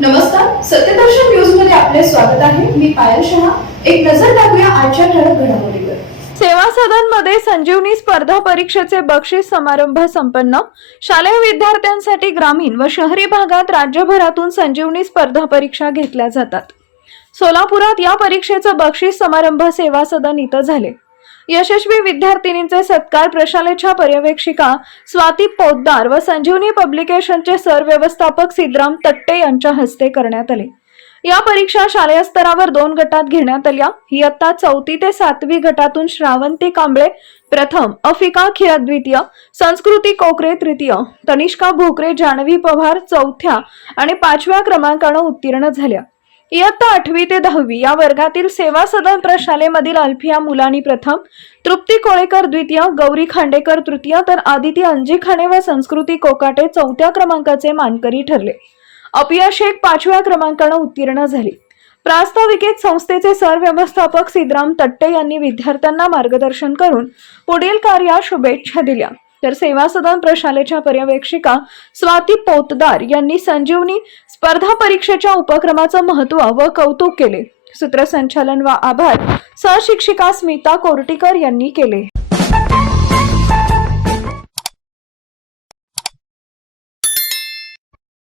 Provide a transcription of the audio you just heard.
नमस्कार सत्यदर्शन न्यूजमध्ये आपले स्वागत आहे. मी पायल शहा. एक नजर टाकूया आजच्या ठळक घडामोडीवर. सेवा सदनमध्ये संजीवनी स्पर्धा परीक्षेचे बक्षीस समारंभ संपन्न. शालेय विद्यार्थ्यांसाठी ग्रामीण व शहरी भागात राज्यभरातून संजीवनी स्पर्धा परीक्षा घेतल्या जातात. सोलापुरात या परीक्षेचं बक्षीस समारंभ सेवा सदन इथं झाले. यशस्वी विद्यार्थिनींचे सत्कार प्रशालेच्या पर्यवेक्षिका स्वाती पोद्दार व संजीवनी पब्लिकेशनचे सरव्यवस्थापक सिद्धराम तट्टे यांच्या हस्ते करण्यात आले. या परीक्षा शालेय स्तरावर दोन गटात घेण्यात आल्या. इयत्ता चौथी ते सातवी गटातून श्रावंती कांबळे प्रथम अफिका खिरा द्वितीय संस्कृती कोकरे तृतीय तनिष्का भोकरे जानवी पवार चौथ्या आणि पाचव्या क्रमांकानं उत्तीर्ण झाल्या. इयत्ता आठवी ते दहावी या वर्गातील सेवा सदन प्रशालेमधील अल्फिया मुलानी प्रथम तृप्ती कोळेकर द्वितीय गौरी खांडेकर तृतीय तर आदिती अंजिखाणे व संस्कृती कोकाटे चौथ्या क्रमांकाचे मानकरी ठरले. अपिया शेख पाचव्या क्रमांकानं उत्तीर्ण झाली. प्रास्ताविकेत संस्थेचे सरव्यवस्थापक सिद्धराम तट्टे यांनी विद्यार्थ्यांना मार्गदर्शन करून पुढील कार्यास शुभेच्छा दिल्या. तर सेवा सदन प्रशालेच्या पर्यवेक्षिका स्वाती पोतदार यांनी संजीवनी स्पर्धा परीक्षेच्या उपक्रमाचं महत्त्व व कौतुक केले. सूत्रसंचालन व आभार सहशिक्षिका स्मिता कोर्टीकर यांनी केले.